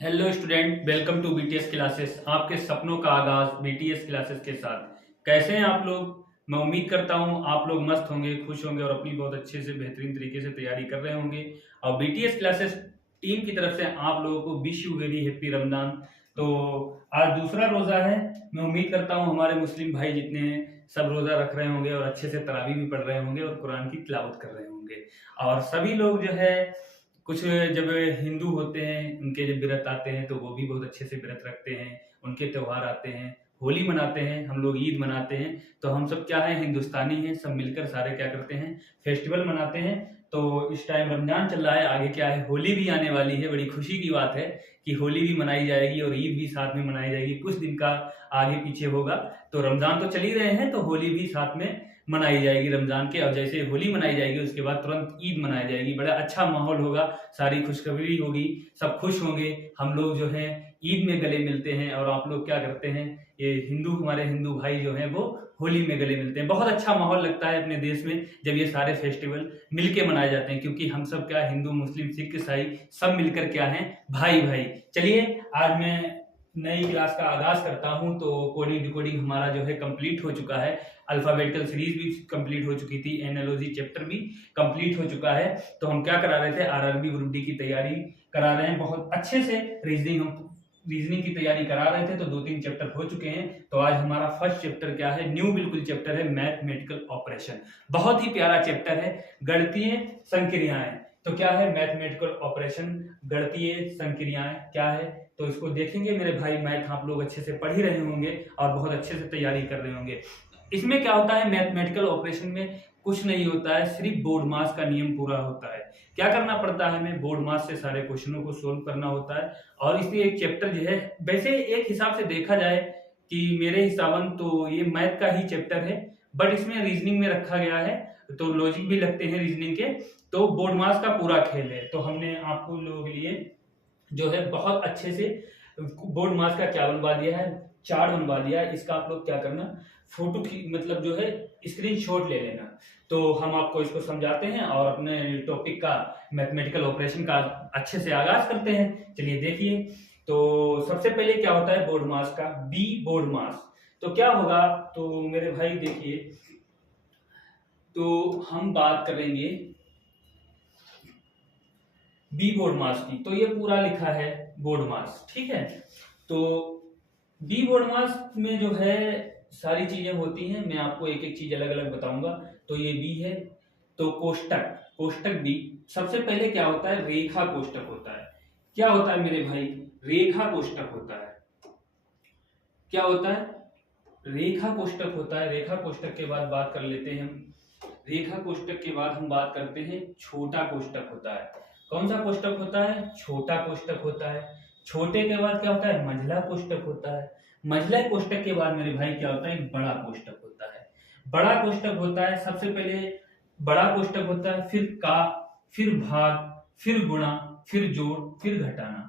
Hello student, welcome to BTS classes. आपके सपनों का आगाज बीटीएस क्लासेस के साथ। कैसे हैं आप लोग? मैं उम्मीद करता हूं आप लोग मस्त होंगे, खुश होंगे और अपनी बहुत अच्छे से बेहतरीन तरीके से तैयारी कर रहे होंगे। और बीटीएस क्लासेस टीम की तरफ से आप लोगों को wish you very happy Ramzan. तो आज दूसरा रोजा है। मैं उम्मीद करता हूँ हमारे मुस्लिम भाई जितने हैं सब रोजा रख रहे होंगे और अच्छे से तरावी भी पढ़ रहे होंगे और कुरान की तिलावत कर रहे होंगे। और सभी लोग जो है कुछ जब हिंदू होते हैं उनके जब व्रत आते हैं तो वो भी बहुत अच्छे से व्रत रखते हैं। उनके त्योहार आते हैं, होली मनाते हैं, हम लोग ईद मनाते हैं। तो हम सब क्या है, हिंदुस्तानी हैं, सब मिलकर सारे क्या करते हैं, फेस्टिवल मनाते हैं। तो इस टाइम रमजान चल रहा है, आगे क्या है, होली भी आने वाली है। बड़ी खुशी की बात है कि होली भी मनाई जाएगी और ईद भी साथ में मनाई जाएगी। कुछ दिन का आगे पीछे होगा। तो रमजान तो चल ही रहे हैं तो होली भी साथ में मनाई जाएगी रमजान के। और जैसे होली मनाई जाएगी उसके बाद तुरंत ईद मनाई जाएगी। बड़ा अच्छा माहौल होगा, सारी खुशखबरी होगी, सब खुश होंगे। हम लोग जो है ईद में गले मिलते हैं और आप लोग क्या करते हैं, ये हमारे हिंदू भाई जो हैं वो होली में गले मिलते हैं। बहुत अच्छा माहौल लगता है अपने देश में जब ये सारे फेस्टिवल मिलके मनाए जाते हैं, क्योंकि हम सब क्या, हिंदू मुस्लिम सिख ईसाई सब मिलकर क्या है, भाई भाई। चलिए आज मैं नई क्लास का आगाज करता हूं। तो कोडिंग डिकोडिंग हमारा जो है कंप्लीट हो चुका है। अल्फाबेटिकल सीरीज भी कंप्लीट हो चुकी थी, एनालॉजी चैप्टर भी कंप्लीट हो चुका है। तो हम क्या करा रहे थे, आरआरबी ग्रुप डी की तैयारी करा रहे हैं बहुत अच्छे से। रीजनिंग की तैयारी करा रहे थे तो 2-3 चैप्टर हो चुके हैं। तो आज हमारा फर्स्ट चैप्टर क्या है, न्यू बिल्कुल चैप्टर है, मैथमेटिकल ऑपरेशन। बहुत ही प्यारा चैप्टर है, गणितीय संक्रियाएं। तो क्या है मैथमेटिकल ऑपरेशन, गणितीय संक्रियाएं क्या है, तो इसको देखेंगे मेरे भाई। मैथ आप लोग अच्छे से पढ़ ही रहे होंगे और बहुत अच्छे से तैयारी कर रहे होंगे। इसमें क्या होता है, मैथमेटिकल ऑपरेशन में कुछ नहीं होता है, सिर्फ बोर्ड मास का नियम पूरा होता है। क्या करना पड़ता है, हमें बोर्ड मास से सारे क्वेश्चनों को सोल्व करना होता है। और इसलिए एक चैप्टर जो है, वैसे एक हिसाब से देखा जाए कि मेरे हिसाबन तो ये मैथ का ही चैप्टर है, बट इसमें रीजनिंग में रखा गया है तो लॉजिक भी लगते हैं रीजनिंग के। तो बोर्ड मास का पूरा खेल है। तो हमने आपको लोगों के लिए जो है बहुत अच्छे से बोर्ड मास का क्या बनवा दिया है, चार्ट बनवा दिया है। इसका आप लोग क्या करना, फोटो की मतलब जो है स्क्रीनशॉट ले लेना। तो हम आपको इसको समझाते हैं और अपने टॉपिक का, मैथमेटिकल ऑपरेशन का अच्छे से आगाज करते हैं। चलिए देखिए, तो सबसे पहले क्या होता है बोर्ड मास का, बी बोर्ड मास। तो क्या होगा, तो मेरे भाई देखिए, तो हम बात करेंगे बी बोर्ड मास की। तो ये पूरा लिखा है बोर्ड मास, ठीक है। तो बी बोर्ड मास में जो है सारी चीजें होती हैं, मैं आपको एक एक चीज अलग अलग बताऊंगा। तो ये बी है, तो कोष्टक, कोष्टक बी। सबसे पहले क्या होता है, रेखा कोष्टक होता है। क्या होता है मेरे भाई, रेखा कोष्टक होता है। क्या होता है, रेखा कोष्टक होता है। रेखा कोष्टक के बाद बात कर लेते हैं हम, रेखा कोष्टक के बाद हम बात करते हैं छोटा कोष्टक होता है। कौन सा कोष्टक होता है, छोटा कोष्टक होता है। छोटे के बाद क्या होता है, मंझला कोष्टक होता है। मंझला कोष्टक के बाद मेरे भाई क्या होता है, बड़ा कोष्टक होता है। बड़ा कोष्टक होता है, सबसे पहले बड़ा कोष्टक होता है, फिर का, फिर भाग, फिर गुणा, फिर जोड़, फिर घटाना।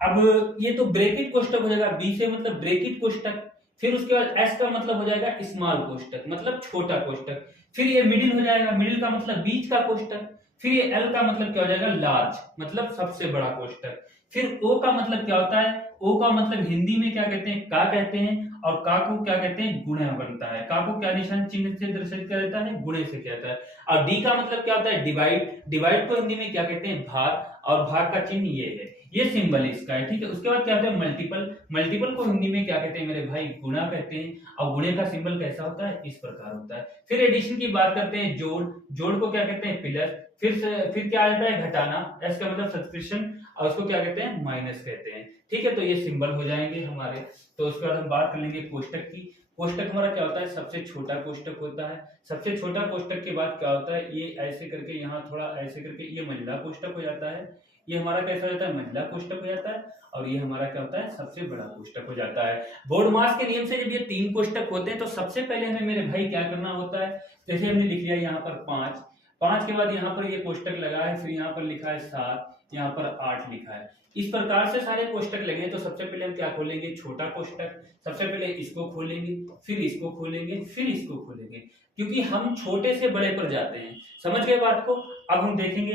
अब ये तो ब्रैकेट कोष्टक हो जाएगा, बी से मतलब ब्रैकेट कोष्टक। फिर उसके बाद एस का मतलब हो जाएगा स्मॉल कोष्टक, मतलब छोटा कोष्टक। फिर ये मिडिल हो जाएगा, मिडिल का मतलब बीच का कोष्टक। फिर ये एल का मतलब क्या हो जाएगा, लार्ज, मतलब सबसे बड़ा कोष्टक। फिर ओ का मतलब क्या होता है, ओ का मतलब हिंदी में क्या कहते हैं, का कहते हैं। और का को क्या कहते हैं, गुणा बनता है। का को क्या निशान चिन्ह से दर्शित किया जाता है, गुणे से कहता है। और डी का मतलब क्या होता है, डिवाइड। डिवाइड को हिंदी में क्या कहते हैं, भाग। और भाग का चिन्ह ये है, ये सिंबल इसका है, ठीक है। उसके बाद क्या होता है, मल्टीपल। मल्टीपल को हिंदी में क्या कहते हैं मेरे भाई, गुणा कहते हैं। और गुणे का सिंबल कैसा होता है, इस प्रकार होता है। फिर एडिशन की बात करते हैं, जोड़। जोड़ को क्या कहते हैं, प्लस। फिर क्या आ जाता है, घटाना। एस का मतलब सब्सट्रैक्शन, और उसको क्या कहते हैं, माइनस कहते हैं, ठीक है। तो ये सिंबल हो जाएंगे हमारे। तो उसके बाद हम बात कर लेंगे कोष्टक की। कोष्टक हमारा क्या होता है, सबसे छोटा कोष्टक होता है। सबसे छोटा कोष्टक के बाद क्या होता है, ये ऐसे करके, यहाँ थोड़ा ऐसे करके ये मंझला कोष्टक हो जाता है। ये हमारा कैसा हो जाता है, मंझला कोष्टक हो जाता है। और ये हमारा क्या होता है, सबसे बड़ा कोष्टक हो जाता है। बोर्ड मास के नियम से जब ये 3 कोष्टक होते हैं तो सबसे पहले हमें मेरे भाई क्या करना होता है, जैसे हमने लिख लिया यहाँ पर 5। 5 के बाद यहाँ पर ये कोष्टक लगा है, फिर यहाँ पर लिखा है 7, यहाँ पर 8 लिखा है। इस प्रकार से सारे कोष्टक लगे। तो सबसे पहले हम क्या खोलेंगे, छोटा कोष्टक। सबसे पहले इसको खोलेंगे, फिर इसको खोलेंगे, फिर इसको खोलेंगे, क्योंकि हम छोटे से बड़े पर जाते हैं। समझ गए बात को। अब हम देखेंगे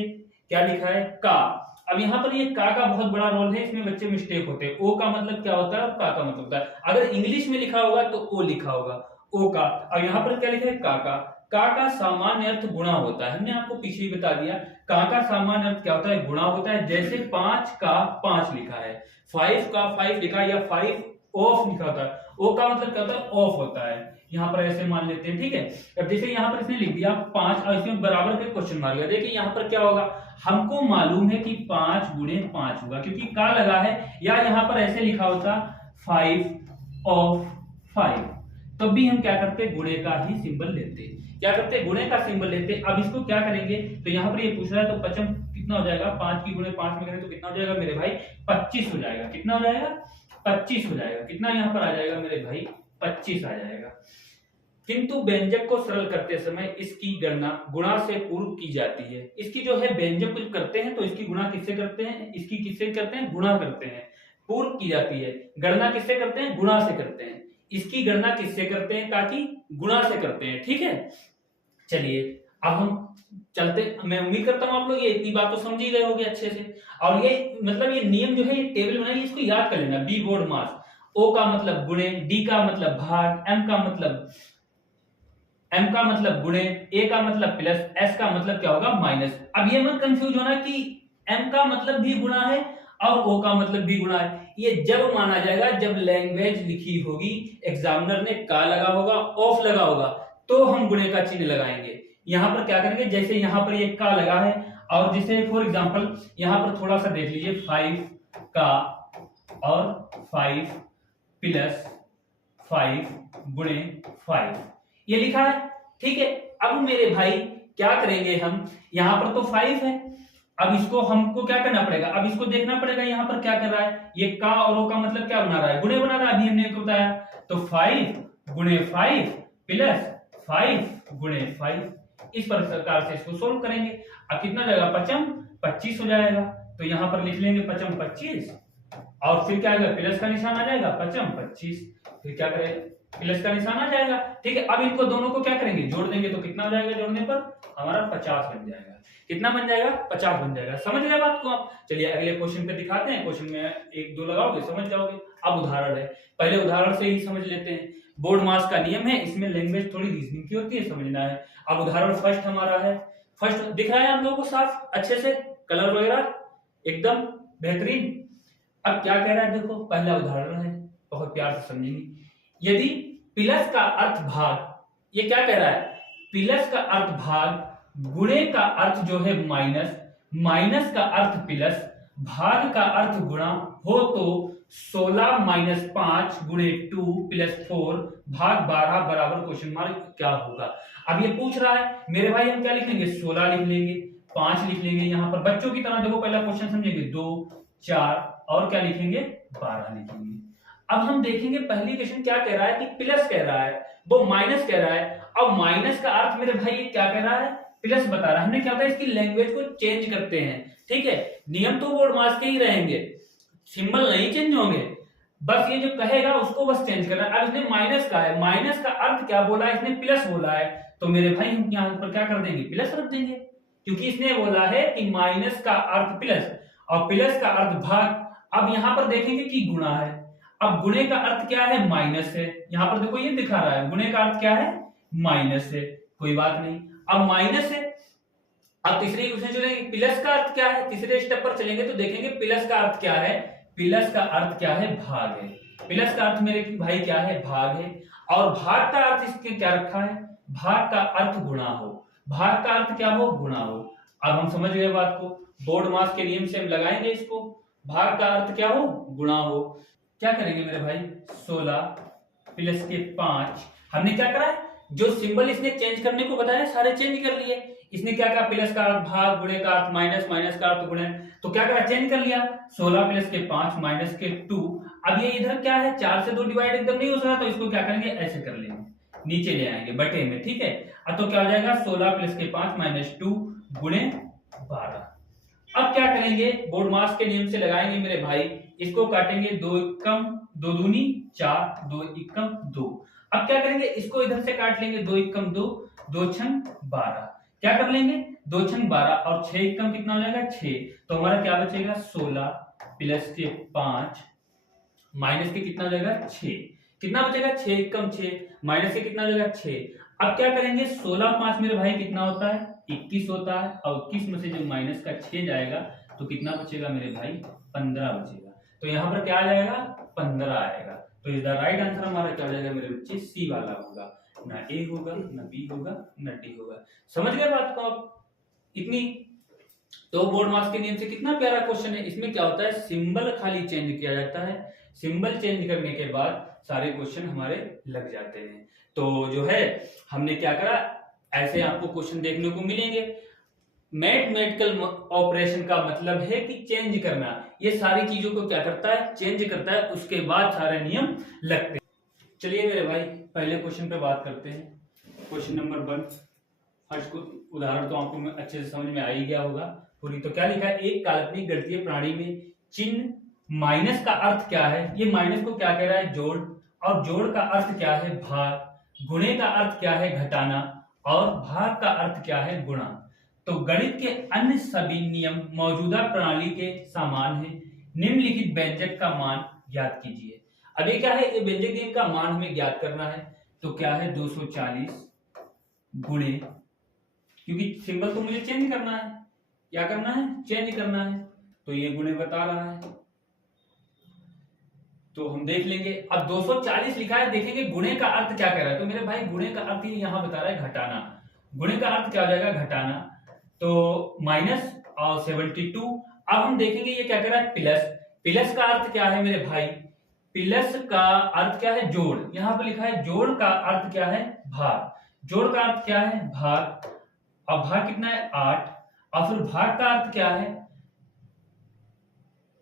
क्या लिखा है, का। अब यहाँ पर ये का बहुत बड़ा रोल है, इसमें बच्चे मिस्टेक होते हैं। ओ का मतलब क्या होता है और का मतलब होता है। अगर इंग्लिश में लिखा होगा तो ओ लिखा होगा, ओ का। और यहाँ पर क्या लिखा है, का सामान्य अर्थ गुणा होता है। हमने आपको पीछे ही बता दिया का सामान्य अर्थ क्या होता है, गुणा होता है। जैसे 5 का 5 लिखा है, 5 का 5 लिखा है, या 5 ऑफ लिखा होता है। ओ का मतलब क्या होता है, ऑफ होता है। यहाँ पर ऐसे मान लेते हैं, ठीक है। अब जैसे यहाँ पर इसने लिख दिया 5 और इसमें बराबर के क्वेश्चन मार लिया। देखिए यहाँ पर क्या होगा, हमको मालूम है कि 5 गुणे 5 होगा, क्योंकि का लगा है। या यहाँ पर ऐसे लिखा होता 5 ऑफ 5, तब भी हम क्या करते, गुणे का ही सिंबल लेते। क्या करते, गुणे का सिंबल लेते। अब इसको क्या करेंगे, तो यहाँ पर ये पूछ रहा है, तो 55 कितना हो जाएगा, 5 की गुणे 5 में करें तो कितना हो जाएगा मेरे भाई, 25 हो जाएगा। कितना हो जाएगा, 25 हो जाएगा। कितना यहाँ पर आ जाएगा मेरे भाई, 25 आ जाएगा। किंतु व्यंजक को सरल करते समय इसकी गणना गुणा से पूर्व की जाती है। इसकी जो है व्यंजक कुछ करते हैं तो इसकी गुणा किससे करते हैं, इसकी किससे करते हैं, गुणा करते हैं। पूर्व की जाती है, गणना किससे करते हैं, गुणा से करते हैं। इसकी गणना किससे करते हैं, ताकि गुणा से करते हैं, ठीक है। चलिए अब हम चलते, मैं उम्मीद करता हूं आप लोग ये इतनी बात तो समझ ही गए होंगे अच्छे से। और ये मतलब ये नियम जो है, ये टेबल बनाई, इसको याद कर लेना। बी बोर्ड मास, ओ का मतलब गुणे, डी का मतलब भाग, एम का मतलब गुणे, ए का मतलब प्लस, एस का मतलब क्या होगा, माइनस। अब ये मत कंफ्यूज होना कि एम का मतलब भी गुणा है और ओ का मतलब भी गुणा है। ये जब माना जाएगा जब लैंग्वेज लिखी होगी, एग्जामिनर ने का लगा होगा, ऑफ लगा होगा, तो हम गुणे का चिन्ह लगाएंगे। यहां पर क्या करेंगे, जैसे यहां पर ये का लगा है, और जैसे फॉर एग्जांपल यहां पर थोड़ा सा देख लीजिए, 5 का और 5 प्लस 5 गुणे 5 ये लिखा है, ठीक है। अब मेरे भाई क्या करेंगे हम, यहां पर तो 5 है, अब इसको हमको क्या करना पड़ेगा, अब इसको देखना पड़ेगा यहाँ पर क्या कर रहा है, ये का और ओ का मतलब क्या बना रहा है, गुणे बना रहा है, अभी हमने बताया। तो 5 गुणे 5 प्लस 5 गुणे 5, इस प्रकार से इसको सोल्व करेंगे। अब कितना जाएगा, 25 हो जाएगा। तो यहाँ पर लिख लेंगे 25, और फिर क्या आएगा, प्लस का निशान आ जाएगा, 25, फिर क्या करें, प्लस का निशान आ जाएगा, ठीक है। अब इनको दोनों को क्या करेंगे, जोड़ देंगे, तो कितना हो जाएगा जोड़ने पर, हमारा 50 बन जाएगा। कितना बन जाएगा, 50 बन जाएगा। समझ गए बात को आप। चलिए अगले क्वेश्चन पे दिखाते हैं। क्वेश्चन में 1-2 लगाओगे समझ जाओगे। अब उदाहरण है, पहले उदाहरण से ही समझ लेते हैं। बोर्ड मास का नियम है, इसमें लैंग्वेज थोड़ी रीजनिंग की होती है, समझना है। अब उदाहरण फर्स्ट हमारा है, फर्स्ट दिख रहा है आप लोगों को साफ अच्छे से, कलर वगैरह एकदम बेहतरीन। अब क्या कह रहा है, देखो पहला उदाहरण है, बहुत प्यार से समझेंगे। यदि प्लस का अर्थ भाग, ये क्या कह रहा है, प्लस का अर्थ भाग, गुणे का अर्थ जो है माइनस, माइनस का अर्थ प्लस, भाग का अर्थ गुणा हो, तो 16 माइनस 5 गुणे 2 प्लस 4 भाग 12 बराबर क्वेश्चन मार्क क्या होगा। अब ये पूछ रहा है मेरे भाई, हम क्या लिख लेंगे, 16 लिख लेंगे, 5 लिख लेंगे। यहाँ पर बच्चों की तरह देखो, पहला क्वेश्चन समझेंगे, 2 4 और क्या लिखेंगे, 12 लिखेंगे। अब हम देखेंगे पहली क्वेश्चन क्या कह रहा है कि प्लस कह रहा है, वो माइनस कह रहा है। अब माइनस का अर्थ मेरे भाई क्या कह रहा है, प्लस बता रहा है। हमने क्या था, इसकी लैंग्वेज को चेंज करते हैं, ठीक है। नियम तो बोर्ड मास के ही रहेंगे, सिंबल नहीं चेंज होंगे, बस ये जो कहेगा उसको बस चेंज करना है। अब इसने माइनस का है, माइनस का अर्थ क्या बोला है, इसने प्लस बोला है, तो मेरे भाई हम यहाँ पर क्या कर देंगे, प्लस रख देंगे, क्योंकि इसने बोला है कि माइनस का अर्थ प्लस और प्लस का अर्थ भाग। अब यहाँ पर देखेंगे कि गुणा है, अब गुणे का अर्थ क्या है, माइनस है। यहाँ पर देखो ये दिखा रहा है, गुणे का अर्थ क्या है, माइनस है, कोई बात नहीं। अब माइनस है, अब तीसरे क्वेश्चन चलेंगे, प्लस का अर्थ क्या है, तीसरे स्टेप पर चलेंगे तो देखेंगे प्लस का अर्थ क्या है, प्लस का अर्थ क्या है, भाग है। प्लस का अर्थ मेरे भाई क्या है, भाग है। और भाग का अर्थ इसके क्या रखा है, भाग का अर्थ गुणा हो, भाग का अर्थ क्या हो, गुणा हो। अब हम समझ गए बात को, बोर्ड मास के नियम से हम लगाएंगे इसको, भाग का अर्थ क्या हो, गुणा हो। क्या करेंगे मेरे भाई, 16 प्लस के 5, हमने क्या करा है, जो सिंबल इसने चेंज करने को बताया सारे चेंज कर लिए। इसने क्या कहा, प्लस का अर्थ भाग, गुणे का अर्थ माइनस, माइनस का अर्थ गुणे, तो क्या करा, चेंज कर लिया। 16 प्लस के 5 माइनस के 2। अब ये इधर क्या है, 4 से 2 डिवाइड एकदम नहीं हो सकता, तो इसको क्या करेंगे, ऐसे कर लेंगे, नीचे ले आएंगे बटे में, ठीक है। अब तो क्या हो जाएगा, 16 प्लस के 5 माइनस 2 गुणे 12। अब क्या करेंगे, बोर्ड मास के नियम से लगाएंगे मेरे भाई, इसको काटेंगे, 2 एकम 2 दूनी 4, 2 एकम 2। अब क्या करेंगे, इसको इधर से काट लेंगे, 2 एकम 2, 2 छंग 12। क्या कर लेंगे, 2 छंग 12 और 6 एकम कितना हो जाएगा 6। तो हमारा क्या बचेगा 16 प्लस के 5 माइनस के कितना हो जाएगा 6। कितना बचेगा 6 एकम 6 माइनस के कितना हो जाएगा 6। अब क्या करेंगे 16 5 मेरे भाई कितना होता है 21 होता है, और 21 में से जब माइनस का 6 जाएगा तो कितना बचेगा मेरे भाई 15 बचेगा। तो यहाँ पर क्या आ जाएगा 15 आएगा। तो इसका राइट आंसर हमारा क्या हो जाएगा मेरे बच्चे सी वाला होगा, ना ए होगा ना बी होगा ना डी होगा। समझ गए बात को आप इतनी। तो बोर्ड मार्क्स के नियम से कितना प्यारा क्वेश्चन है। इसमें क्या होता है सिंबल खाली चेंज किया जाता है, सिंबल चेंज करने के बाद सारे क्वेश्चन हमारे लग जाते हैं। तो जो है हमने क्या करा, ऐसे आपको क्वेश्चन देखने को मिलेंगे। मैथमेटिकल ऑपरेशन का मतलब है कि चेंज करना, ये सारी चीजों को क्या करता है चेंज करता है, उसके बाद सारे नियम लगते हैं। चलिए मेरे भाई पहले क्वेश्चन पे बात करते हैं। क्वेश्चन नंबर 1 फर्स्ट को उदाहरण तो आपको अच्छे से समझ में आ ही गया होगा पूरी। तो क्या लिखा है, एक काल्पनिक गणितीय प्रणाली में चिन्ह माइनस का अर्थ क्या है। ये माइनस को क्या कह रहा है जोड़, और जोड़ का अर्थ क्या है भाग, गुणे का अर्थ क्या है घटाना, और भाग का अर्थ क्या है गुणा। तो गणित के अन्य सभी नियम मौजूदा प्रणाली के समान है। निम्नलिखित व्यंजक का मान ज्ञात कीजिए। अब ये क्या है, ये व्यंजक नियम का मान हमें ज्ञात करना है। तो क्या है 240 गुणे, क्योंकि सिंबल तो मुझे चेंज करना है, क्या करना है चेंज करना है, तो ये गुणे बता रहा है। तो हम देख लेंगे। अब 240 लिखा है, देखेंगे गुणे का अर्थ क्या कह रहा है। तो मेरे भाई गुणे का अर्थ ये यहां बता रहा है घटाना। गुणे का अर्थ क्या हो जाएगा घटाना, तो माइनस और 72। अब हम देखेंगे ये क्या कह रहा है प्लस। प्लस का अर्थ क्या है मेरे भाई, प्लस का अर्थ क्या है जोड़, यहां पर लिखा है जोड़ का अर्थ क्या है भाग, जोड़ का अर्थ क्या है भाग। अब भाग कितना है 8, और फिर भाग का अर्थ क्या है,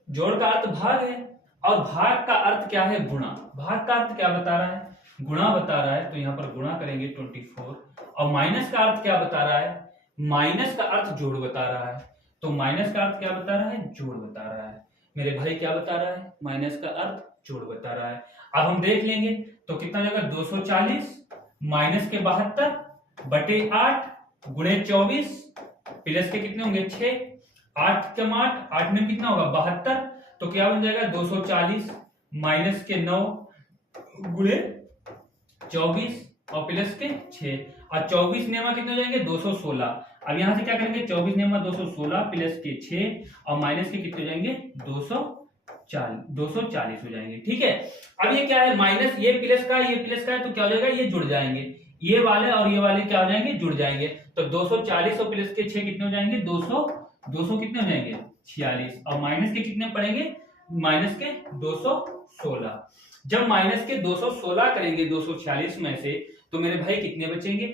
जोड़ का अर्थ भाग है, और भाग का अर्थ क्या है गुणा। भाग का अर्थ क्या बता रहा है गुणा बता रहा है, तो यहां पर गुणा करेंगे 24। और माइनस का अर्थ क्या बता रहा है, माइनस का अर्थ जोड़ बता रहा है। तो माइनस का अर्थ क्या बता रहा है जोड़ बता रहा है। मेरे भाई क्या बता रहा है माइनस का अर्थ जोड़ बता रहा है। अब हम देख लेंगे तो कितना जाएगा 240 माइनस के 72 बटे 8 गुणे 24 प्लस के कितने होंगे 6, 8 कम 8, 8 में कितना होगा 72। तो क्या बन जाएगा 240 माइनस के 9 गुणे 24 और प्लस के 6, और 24 नेमा कितने हो जाएंगे 216। अब यहां से क्या करेंगे 24 नेमा 216 प्लस के 6 और माइनस के कितने हो जाएंगे 240 हो जाएंगे। ठीक है। अब ये क्या है माइनस, ये प्लस का है, तो क्या हो जाएगा ये जुड़ जाएंगे, ये वाले और ये वाले क्या हो जाएंगे जुड़ जाएंगे। तो 240 और प्लस के 6 कितने हो जाएंगे 200 कितने हो जाएंगे 46, और माइनस के कितने पड़ेंगे माइनस के 216। जब माइनस के 216 करेंगे 246 में से, तो मेरे भाई कितने बचेंगे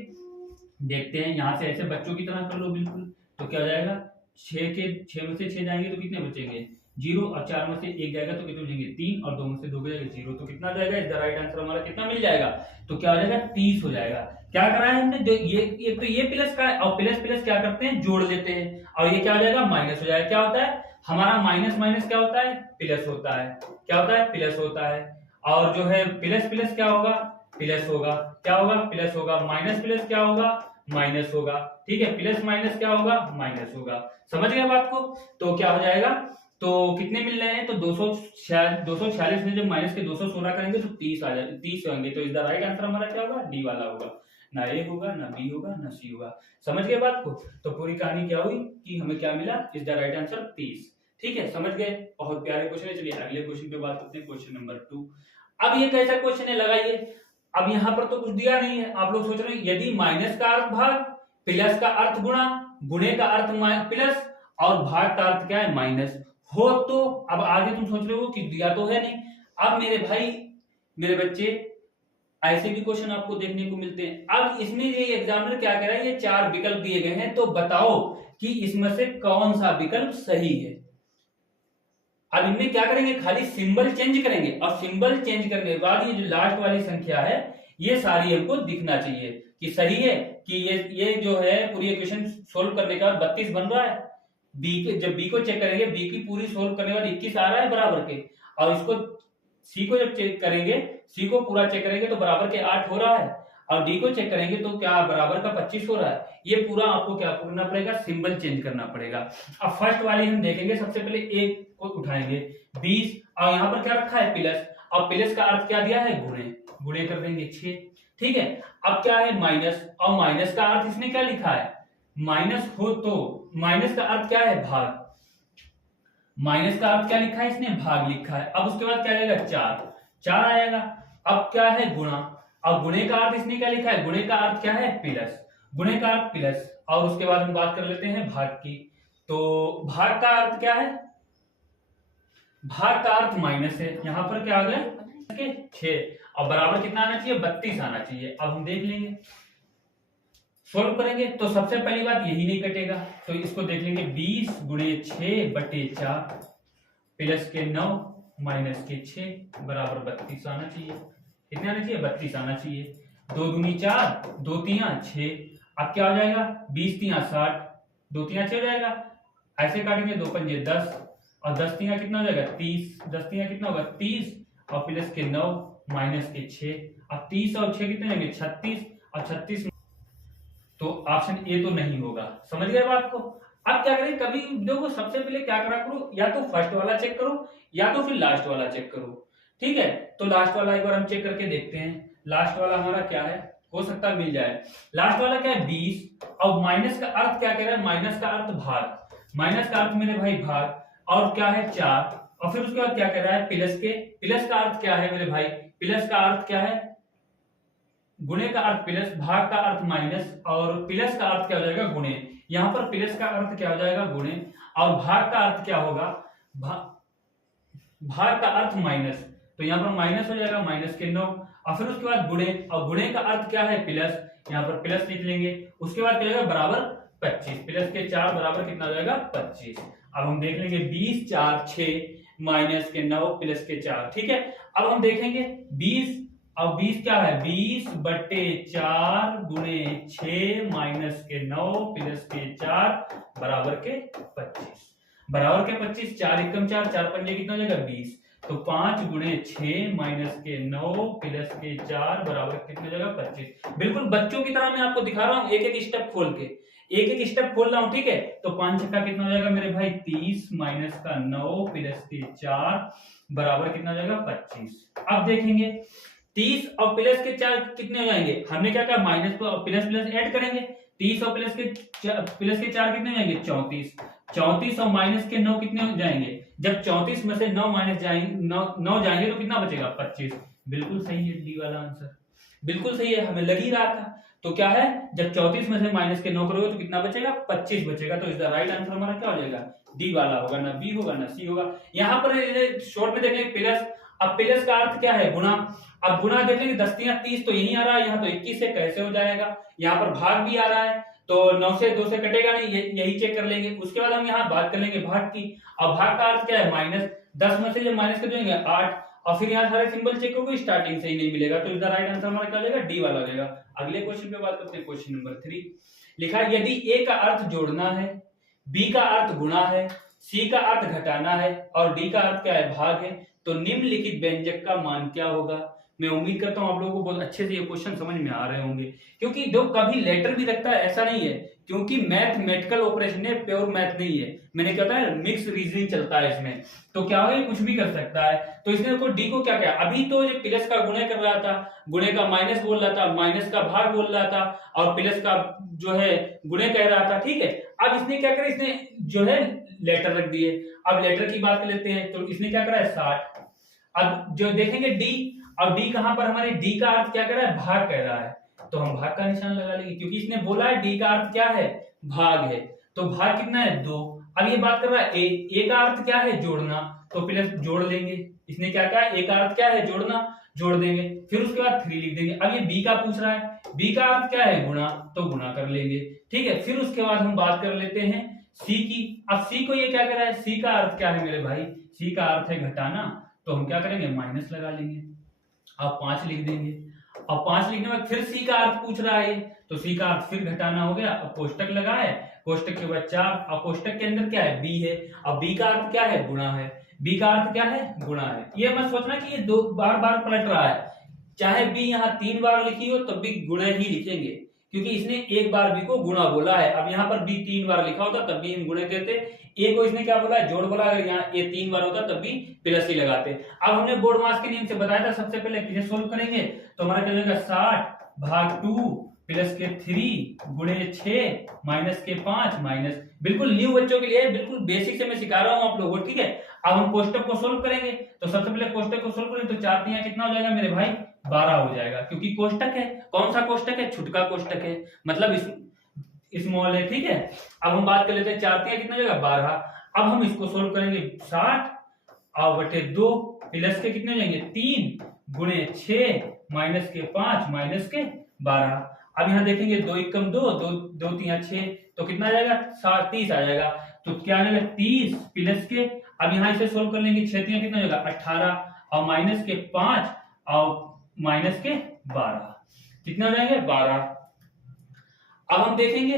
देखते हैं। यहां से ऐसे बच्चों की तरह कर लो बिल्कुल। तो क्या हो जाएगा 6 में से 6 जाएंगे तो कितने बचेंगे 0, और 4 में से 1 जाएगा तो कितने बचेंगे 3, और 2 में से 2 जाएगा 0। तो कितना जाएगा इसका राइट आंसर हमारा कितना मिल जाएगा, तो क्या हो जाएगा 30 हो जाएगा। क्या करा है हमने, ये तो ये प्लस का है, और प्लस प्लस क्या करते हैं जोड़ लेते हैं, और ये क्या हो जाएगा माइनस हो जाएगा। क्या होता है हमारा माइनस माइनस क्या होता है प्लस होता है, क्या होता है प्लस होता है। और जो है प्लस प्लस क्या होगा प्लस होगा, क्या होगा प्लस होगा, माइनस प्लस क्या होगा माइनस होगा। ठीक है, प्लस माइनस क्या होगा माइनस होगा। समझ गए बात को। तो क्या हो जाएगा, तो कितने मिल रहे हैं, तो 246 में जब माइनस के 216 करेंगे तो 30 आ जाएंगे, 30 होंगे। तो इसका राइट आंसर हमारा क्या होगा डी वाला होगा, ना ए होगा ना बी होगा ना सी होगा। समझ गए बात को। तो पूरी कहानी क्या हुई कि हमें क्या मिला, इसका राइट आंसर 30। ठीक है, समझ गए, बहुत प्यारे क्वेश्चन है। चलिए अगले क्वेश्चन पे बात करते हैं, क्वेश्चन नंबर 2। अब ये कैसा क्वेश्चन है लगाइए। अब यहाँ पर तो कुछ दिया नहीं है, आप लोग सोच रहे हैं यदि माइनस का अर्थ भाग, प्लस का अर्थ गुणा, गुणे का अर्थ प्लस, और भाग का अर्थ क्या है माइनस हो, तो अब आगे तुम सोच रहे हो कि दिया तो है नहीं। अब मेरे भाई मेरे बच्चे ऐसे भी क्वेश्चन आपको देखने को मिलते हैं। अब इसमें ये एग्जामिनर क्या कह रहा है, ये 4 विकल्प दिए गए हैं, तो बताओ कि इसमें से कौन सा विकल्प सही है। अब इनमें क्या करेंगे खाली सिंबल चेंज करेंगे, और सिंबल चेंज करने के बाद ये जो लास्ट वाली संख्या है ये सारी हमको दिखना चाहिए कि सही है कि ये जो है पूरी इक्वेशन सोल्व करने के बाद 32 बन रहा है। बी के जब बी को चेक करेंगे, बी की पूरी सोल्व करने के बाद 21 आ रहा है बराबर के, और इसको सी को जब चेक करेंगे, सी को पूरा चेक करेंगे तो बराबर के 8 हो रहा है। और डी को चेक करेंगे तो क्या बराबर का 25 हो रहा है। ये पूरा आपको क्या करना पड़ेगा, सिंबल चेंज करना पड़ेगा। अब फर्स्ट वाली हम देखेंगे, सबसे पहले एक को उठाएंगे 20 और यहाँ पर क्या रखा है प्लस, और प्लस का अर्थ क्या दिया है गुणे, गुणे कर देंगे 6, ठीक है। अब क्या है माइनस, और माइनस का अर्थ इसने क्या लिखा है, माइनस हो तो माइनस का अर्थ क्या है भाग, माइनस का अर्थ क्या लिखा है इसने, भाग लिखा है। अब उसके बाद क्या आएगा 4, 4 आएगा। अब क्या है गुणा, अब गुणे का अर्थ इसने क्या लिखा है, गुणे का अर्थ क्या है प्लस, गुणे का अर्थ प्लस। और उसके बाद हम बात कर लेते हैं भाग की, तो भाग का अर्थ क्या है, भाग का अर्थ माइनस है, यहां पर क्या आ गया 6, और बराबर कितना आना चाहिए 32 आना चाहिए। अब हम देख लेंगे, सोल्व करेंगे तो सबसे पहली बात यही नहीं कटेगा, तो इसको देख लेंगे 20 गुणे 6 बटे 4 प्लस के 9 माइनस के 6 बराबर 32 आना चाहिए। कितना आना चाहिए 32 आना चाहिए। 2 दूनी 4, 2 तिया 6, अब क्या हो जाएगा 20 तिया 60, 2 तिया 6 हो जाएगा, ऐसे काटेंगे 2 पंजे 10 और 10 तिया कितना हो जाएगा 30, 10 तिया कितना होगा 30 और प्लस के 9 माइनस के 6, अब 30 और 6 कितने होंगे 36 और 36, तो ऑप्शन ए तो नहीं होगा। समझ गए बात को। अब क्या करें, कभी देखो सबसे पहले क्या करा करो, या तो फर्स्ट वाला चेक करो या तो फिर लास्ट वाला चेक करो, ठीक है। तो लास्ट वाला एक बार हम चेक करके देखते हैं, लास्ट वाला हमारा क्या है, हो सकता है मिल जाए। लास्ट वाला क्या है 20, और माइनस का अर्थ क्या कह रहा है, माइनस का अर्थ भाग, माइनस का अर्थ मेरे भाई भाग, और क्या है 4, और फिर उसके बाद क्या कह रहा है प्लस के, प्लस का अर्थ क्या है मेरे भाई, प्लस का अर्थ क्या है, गुणे का अर्थ प्लस, भाग का अर्थ माइनस, और प्लस का अर्थ क्या हो जाएगा गुणे। यहां पर प्लस का अर्थ क्या हो जाएगा गुणे, और भाग का अर्थ क्या होगा, भाग का अर्थ माइनस, तो यहाँ पर माइनस हो जाएगा माइनस के 9, और फिर उसके बाद गुणे, और गुणे का अर्थ क्या है प्लस, यहाँ पर प्लस लिख लेंगे। उसके बाद क्या हो जाएगा बराबर 25, प्लस के 4 बराबर कितना हो जाएगा 25। अब हम देख लेंगे 20 4 6 माइनस के 9 प्लस के 4, ठीक है। अब हम देखेंगे 20, अब 20 क्या है 20 बटे 4 गुणे 6 माइनस के 9 प्लस के 4 बराबर के 25, बराबर के 25, 4 एकम 4, 4 पंजे कितना हो जाएगा 20, तो 5 गुणे 6 माइनस के 9 प्लस के 4 बराबर कितना हो जाएगा 25। बिल्कुल बच्चों की तरह मैं आपको दिखा रहा हूं, एक एक स्टेप खोल के, एक एक स्टेप खोल रहा हूं, ठीक है। तो 5 छक्का कितना हो जाएगा मेरे भाई 30 माइनस का 9 प्लस के 4 बराबर कितना हो जाएगा 25। अब देखेंगे 30 और प्लस के 4 कितने हो जाएंगे, हमने क्या कहा माइनस को प्लस प्लस ऐड करेंगे, 30 और प्लस के 4 कितने हो जाएंगे 34, 34 और माइनस के 9 कितने हो जाएंगे, जब 34 में से 9 माइनस जाएंगे 9 जाएंगे तो कितना बचेगा 25। बिल्कुल सही है डी वाला आंसर, बिल्कुल सही है, हमें लग ही रहा था। तो क्या है जब 34 में से माइनस के 9 करोगे तो कितना बचेगा 25 बचेगा, तो इसका राइट आंसर हमारा क्या हो जाएगा डी वाला होगा, ना बी होगा ना सी होगा। यहाँ पर शॉर्ट में देखेंगे प्लस, अब प्लस का अर्थ क्या है गुणा, अब गुणा देख लेंगे 10 तिया 30 तो यही आ रहा है, यहाँ तो 21 से कैसे हो जाएगा, यहाँ पर भाग भी आ रहा है तो 9 से 2 से कटेगा नहीं, यही चेक कर लेंगे। उसके बाद हम यहाँ बात कर लेंगे भाग की, अब भाग का अर्थ क्या है माइनस, 10 में से जब माइनस कर देंगे 8, और फिर यहाँ सारे सिंबल चेक करोगे स्टार्टिंग से ही नहीं मिलेगा, तो इसका राइट आंसर हमारा क्या हो जाएगा डी वाला हो जाएगा। अगले क्वेश्चन पे बात करते हैं, क्वेश्चन नंबर 3 लिखा है यदि ए का अर्थ जोड़ना है, बी का अर्थ गुणा है, सी का अर्थ घटाना है और डी का अर्थ क्या है भाग है, तो निम्नलिखित व्यंजक का मान क्या होगा। मैं उम्मीद करता हूं आप लोगों को बहुत अच्छे से ये क्वेश्चन समझ में आ रहे होंगे, क्योंकि जो कभी लेटर भी लगता है ऐसा नहीं है, क्योंकि मैथमेटिकल ऑपरेशन है, प्योर मैथ नहीं है। मैंने क्या है मिक्स रीजनिंग चलता है इसमें, तो क्या हो कुछ भी कर सकता है। तो इसने को डी को क्या किया, अभी तो ये प्लस का गुणे कर रहा था, गुणे का माइनस बोल रहा था, माइनस का भाग बोल रहा था, और प्लस का जो है गुणे कह रहा था, ठीक है। अब इसने क्या करा, इसने जो है लेटर रख दिए। अब लेटर की बात कर लेते हैं, तो इसने क्या करा है 60। अब जो देखेंगे डी, अब डी कहां पर हमारे डी का अर्थ क्या कर रहा है भाग कह रहा है, तो हम भाग का निशान लगा लेंगे, क्योंकि इसने बोला है डी का अर्थ क्या है भाग है, तो भाग कितना है 2। अब ये बात कर रहा है ए का अर्थ क्या है जोड़ना, तो प्लस जोड़ लेंगे, इसने क्या कहा ए का अर्थ क्या है जोड़ना, जोड़ देंगे, फिर उसके बाद 3 लिख देंगे। अब ये बी का पूछ रहा है, बी का अर्थ क्या है गुणा, तो गुणा कर लेंगे, ठीक है। फिर उसके बाद हम बात कर लेते हैं सी की। अब सी को ये क्या कर रहा है, सी का अर्थ क्या है मेरे भाई, सी का अर्थ है घटाना, तो हम क्या करेंगे माइनस लगा लेंगे, अब 5 लिख देंगे। अब 5 लिखने में फिर सी का अर्थ पूछ रहा है, तो सी का अर्थ फिर घटाना हो गया, अब कोष्टक लगाए, कोष्टक के बाद 4, अब कोष्टक के अंदर क्या है बी है, अब बी का अर्थ क्या है गुणा है, बी का अर्थ क्या है गुणा है। ये मत सोचना कि ये दो बार बार पलट रहा है, चाहे बी यहाँ 3 बार लिखी हो तब भी गुणा ही लिखेंगे, क्योंकि इसने एक बार बी को गुणा बोला है। अब यहाँ पर बी 3 बार लिखा होता तब भी हम गुणे देते, ए को इसने क्या बोला है, जोड़ बोला, अगर यहाँ ए 3 बार होता तब भी प्लस ही लगाते। अब हमने बोर्ड मास के नियम से बताया था, सबसे पहले किसे सोल्व करेंगे, तो हमारा क्या जाएगा 60 भाग 2 प्लस के 3 गुणे 6 माइनस के 5 माइनस, बिल्कुल न्यू बच्चों के लिए बिल्कुल बेसिक से मैं सिखा रहा हूं आप लोगों को, ठीक है। अब हम कोष्टक को सोल्व करेंगे, तो सबसे पहले कोष्टक को सोल्व करेंगे तो 4 3 कितना हो जाएगा मेरे भाई, 12 हो जाएगा, क्योंकि कोष्टक है। कौन सा कोष्टक है, छुटका कोष्टक है, मतलब स्मॉल है, ठीक है। अब हम बात कर लेते हैं 4 3 कितना हो जाएगा 12। अब हम इसको सोल्व करेंगे 60 और बटे 2 प्लस के कितने हो जाएंगे 3 गुणे 6 माइनस के 5 माइनस के 12। अब यहाँ देखेंगे 2 एकम 2 2 2 3 6, तो कितना आ जाएगा 30 आ जाएगा। तो क्या आ जाएगा 30 प्लस के, अब यहाँ इसे सोल्व कर लेंगे 6 3 कितना हो जाएगा 18 और माइनस के 5 और माइनस के 12, कितने हो जाएंगे 12। अब हम देखेंगे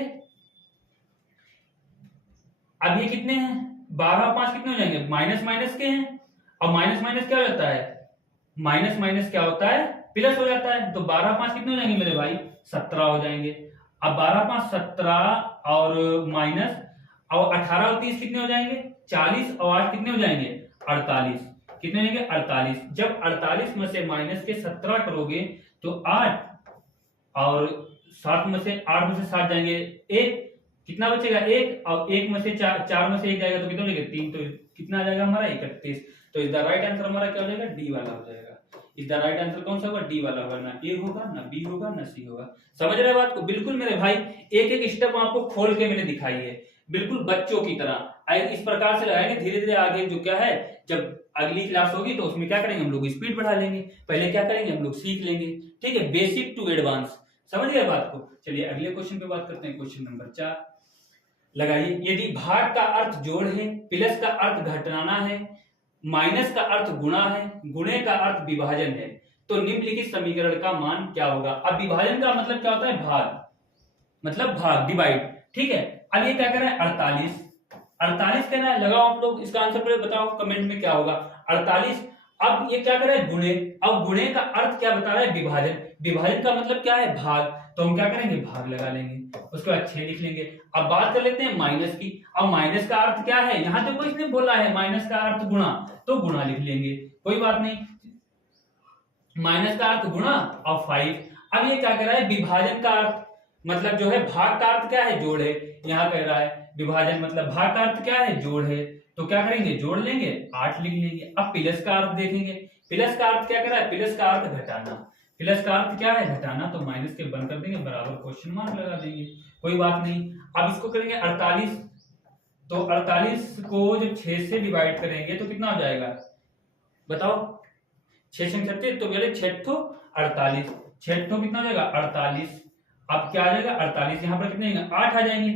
अब ये कितने हैं, 12 और 5 कितने हो जाएंगे, माइनस माइनस के हैं, और माइनस माइनस क्या हो जाता है, माइनस माइनस क्या होता है, प्लस हो जाता है। तो 12 5 कितने हो जाएंगे मेरे भाई, 17 हो जाएंगे। अब 12 5 17 और माइनस और 18 और 30 कितने हो जाएंगे 40 और 8 कितने हो जाएंगे 48, कितने हो जाएंगे 48। जब 48 में से माइनस के 17 करोगे तो 8 और 7 में से 8 में से 7 जाएंगे 1, कितना बचेगा 1, और 1 में से 4 में से 1 जाएगा तो कितना हो जाएगा 3, तो कितना आ जाएगा हमारा 31। तो इज द राइट आंसर हमारा क्या हो जाएगा, डी वाला हो जाएगा। इज द राइट आंसर कौन सा होगा, डी वाला होगा, ना ए होगा ना बी होगा ना सी होगा। समझ रहे बात को, बिल्कुल मेरे भाई एक एक स्टेप आपको खोल के मैंने दिखाई है, बिल्कुल बच्चों की तरह इस प्रकार से लगाएंगे। धीरे धीरे आगे जो क्या है, जब अगली क्लास होगी तो उसमें क्या करेंगे हम लोग, स्पीड बढ़ा लेंगे। पहले क्या करेंगे हम लोग सीख लेंगे, ठीक है, बेसिक टू एडवांस। समझ गए बात को। चलिए अगले क्वेश्चन पे बात करते हैं। क्वेश्चन नंबर 4 लगाइए, यदि भाग का अर्थ जोड़ है, प्लस का अर्थ घटाना है, माइनस का अर्थ गुणा है, गुणे का अर्थ विभाजन है, तो निम्नलिखित समीकरण का मान क्या होगा। अब विभाजन का मतलब क्या होता है, भाग, मतलब भाग, डिवाइड, ठीक है। अब ये क्या कर रहा है 48 कह रहा है, लगाओ आप लोग इसका आंसर पहले बताओ कमेंट में क्या होगा 48। अब ये क्या कर रहा है गुणे, अब गुणे का अर्थ क्या बता रहा है, विभाजन, विभाजन का मतलब क्या है भाग, तो हम क्या करेंगे भाग लगा लेंगे, उसके बाद 6 लिख लेंगे। अब बात कर लेते हैं माइनस की। अब माइनस का अर्थ क्या है, यहां तो कोई इसने बोला है माइनस का अर्थ गुणा, तो गुणा लिख लेंगे, कोई बात नहीं, माइनस का अर्थ गुणा और 5। अब ये क्या कह रहा है विभाजन का अर्थ, मतलब जो है भाग का अर्थ क्या है जोड़ है, यहाँ कह रहा है विभाजन मतलब भाग का अर्थ क्या है जोड़ है, तो क्या करेंगे जोड़ लेंगे 8 लिख लेंगे। अब प्लस का अर्थ देखेंगे, प्लस का अर्थ क्या कर रहा है, प्लस का अर्थ घटाना, प्लस का अर्थ क्या है घटाना, तो माइनस के बंद कर देंगे बराबर क्वेश्चन मार्क लगा देंगे, कोई बात नहीं। अब इसको करेंगे 48, तो 48 को जब 6 से डिवाइड करेंगे तो कितना हो जाएगा बताओ, 6 36, तो पहले 6 48, 6 कितना हो जाएगा 48। अब क्या आ जाएगा 48, यहाँ पर कितने 8 आ जाएंगे,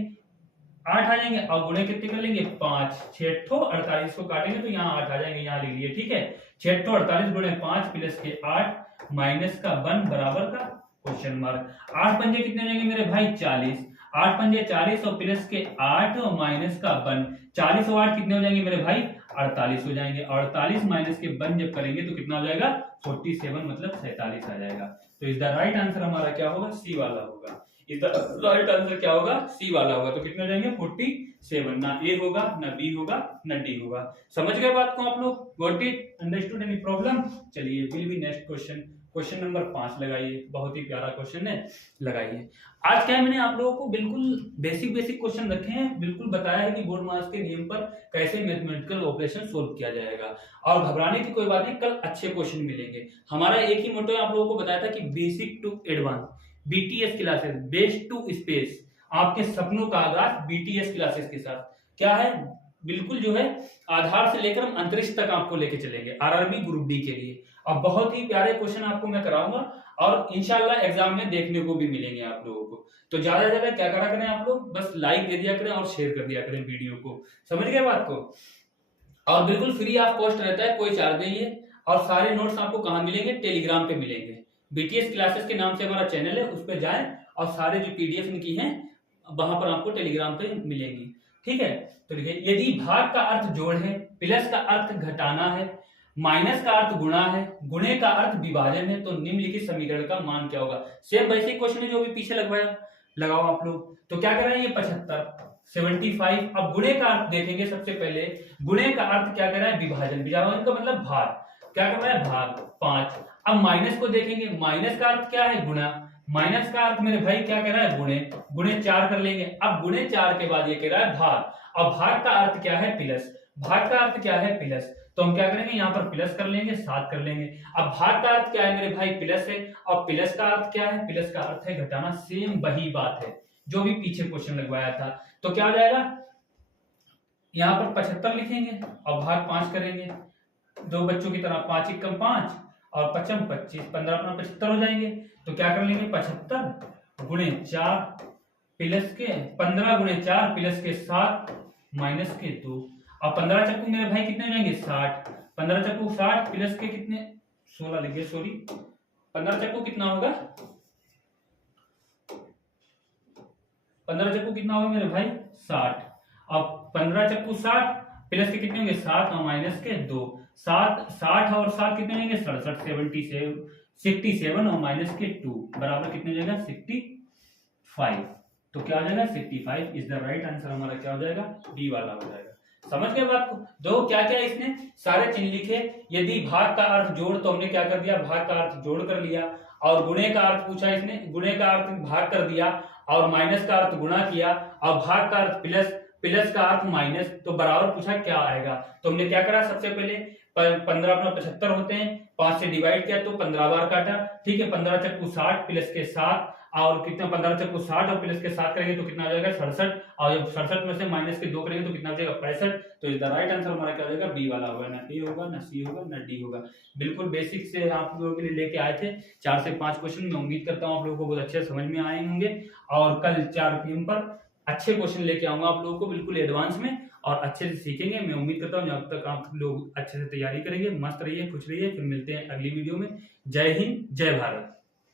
8 आ जाएंगे, और गुणे कितने कर लेंगे 5, 6 48 को काटेंगे तो यहाँ 8 आ जाएंगे, यहाँ लिख लिए, ठीक है। 6 48 गुणे 5 प्लस के 8 माइनस का 1 बराबर का क्वेश्चन मार्क। 8 पंजे कितने हो जाएंगे मेरे भाई 40, 8 पंजे 40 और प्लस के 8 और माइनस का 1, 40 और 8 कितने हो जाएंगे मेरे भाई 48 हो जाएंगे, 48 माइनस के 1 जब करेंगे तो कितना हो जाएगा 47, मतलब 47 आ जाएगा। तो इज द राइट आंसर हमारा क्या होगा, सी वाला होगा। इज द राइट आंसर क्या होगा, सी वाला होगा। तो कितने हो जाएंगे 47, ना ए होगा ना बी होगा ना डी होगा। समझ गए बात को आप लोग, got it, understood, any problem. चलिए will be next question, question number 5 लगाइए, बहुत ही प्यारा क्वेश्चन है, लगाइए। आज क्या है मैंने आप लोगों को बिल्कुल बेसिक क्वेश्चन रखे हैं, बिल्कुल बताया है कि बोर्ड मार्क्स के नियम पर कैसे मैथमेटिकल ऑपरेशन सोल्व किया जाएगा, और घबराने की कोई बात नहीं, कल अच्छे क्वेश्चन मिलेंगे। हमारा एक ही मोटो आप लोगों को बताया था कि basic to advance BTS classes, best to space, आपके सपनों का आगाज बीटीएस क्लासेस के साथ क्या है, बिल्कुल जो है आधार से लेकर हम अंतरिक्ष तक आपको लेके चलेंगे आरआरबी ग्रुप डी के लिए, और बहुत ही प्यारे क्वेश्चन आपको मैं कराऊंगा, और इंशाल्लाह एग्जाम में देखने को भी मिलेंगे आप लोगों को। तो ज्यादा से ज्यादा क्या करा करें आप लोग, बस लाइक दे दिया करें और शेयर कर दिया करें वीडियो को, समझ गए बात को। और बिल्कुल फ्री ऑफ कॉस्ट रहता है, कोई चार्ज नहीं है, और सारे नोट्स आपको कहाँ मिलेंगे, टेलीग्राम पे मिलेंगे। बीटीएस क्लासेस के नाम से हमारा चैनल है, उस पर जाएं और सारे जो पीडीएफ इनकी हैं वहां पर आपको टेलीग्राम पे मिलेंगी, ठीक है। तो देखिए, यदि भाग का अर्थ जोड़ है, प्लस का अर्थ घटाना है, माइनस का अर्थ गुणा है, गुणे का अर्थ विभाजन है, तो निम्नलिखित समीकरण का मान क्या होगा। सेम वैसे क्वेश्चन है जो भी पीछे लगवाया, लगाओ आप लोग। तो क्या कर रहे हैं, ये 75 75। अब गुणे का अर्थ देखेंगे सबसे पहले। गुणे का अर्थ क्या कर रहा है, विभाजन, विभाजन का मतलब भाग, क्या कर रहा है, भाग 5। अब माइनस को देखेंगे, माइनस का अर्थ क्या है, गुणा, माइनस का अर्थ मेरे भाई क्या कह रहा है, गुणे, गुणे 4 कर लेंगे। अब गुणे 4 के बाद ये कह रहा है भाग, अब भाग का अर्थ क्या है, प्लस, भाग का अर्थ क्या है, प्लस, तो हम क्या करेंगे, यहाँ पर प्लस कर लेंगे, 7 कर लेंगे। अब भाग का अर्थ क्या है मेरे भाई, प्लस है, और प्लस का अर्थ क्या है, प्लस का अर्थ है घटाना, सेम वही बात है जो भी पीछे क्वेश्चन लगवाया था। तो क्या हो जाएगा, यहाँ पर 75 लिखेंगे और भाग 5 करेंगे, दो बच्चों की तरह, 5 एकम 5 और 5 25, 15 अपना 75 हो जाएंगे। तो क्या कर लेंगे, 75 गुणे 4 प्लस के 15 गुणे 4 प्लस के 7 माइनस के 2, और 15 चक्कू मेरे भाई कितने हो जाएंगे, 60, 15 चक्कू 60 प्लस के कितने, 16 लिख गए, सॉरी, 15 चक्कू कितना होगा, 15 चक्कू कितना होगा मेरे भाई, 60। अब 15 चक्कू 60 प्लस के कितने होंगे, 7 और माइनस के 2, 7, 60 और 7 कितने होंगे, 67, 67 और माइनस के 2 बराबर कितने हो जाएगा, 65। तो क्या हो जाएगा, 65 इज द राइट आंसर, हमारा क्या हो जाएगा, बी वाला हो जाएगा। समझ गए बात को। दो क्या क्या इसने सारे चिन्ह लिखे। यदि भाग का अर्थ जोड़, तो हमने क्या कर दिया, भाग का अर्थ जोड़ कर लिया, और गुणे का अर्थ पूछा इसने, गुणे का अर्थ भाग कर दिया, और माइनस का अर्थ गुणा किया, और भाग का अर्थ प्लस, प्लस का अर्थ माइनस, तो बराबर पूछा क्या आएगा। तो हमने क्या करा, सबसे पहले 15 अपना 75 होते हैं, 5 से डिवाइड किया तो 15 बार काटा, ठीक है, 15 चक्कू 60 प्लस के 7 और कितना, 15 चक्कू 60 और प्लस के 7 करेंगे तो कितना हो जाएगा, 67, और जब 67 में से माइनस के 2 करेंगे तो कितना हो जाएगा, 65। तो इज द राइट आंसर हमारा क्या हो जाएगा, बी वाला होगा, ना ए होगा, ना सी होगा, ना डी होगा। बिल्कुल बेसिक से आप लोगों के लिए लेके आए थे 4 से 5 क्वेश्चन। मैं उम्मीद करता हूँ आप लोगों को बहुत अच्छे समझ में आए होंगे, और कल 4 PM पर अच्छे क्वेश्चन लेके आऊंगा आप लोगों को, बिल्कुल एडवांस में, और अच्छे से सीखेंगे। मैं उम्मीद करता हूँ जब तक आप लोग अच्छे से तैयारी करेंगे, मस्त रहिए, खुश रहिए, फिर मिलते हैं अगली वीडियो में। जय हिंद, जय भारत।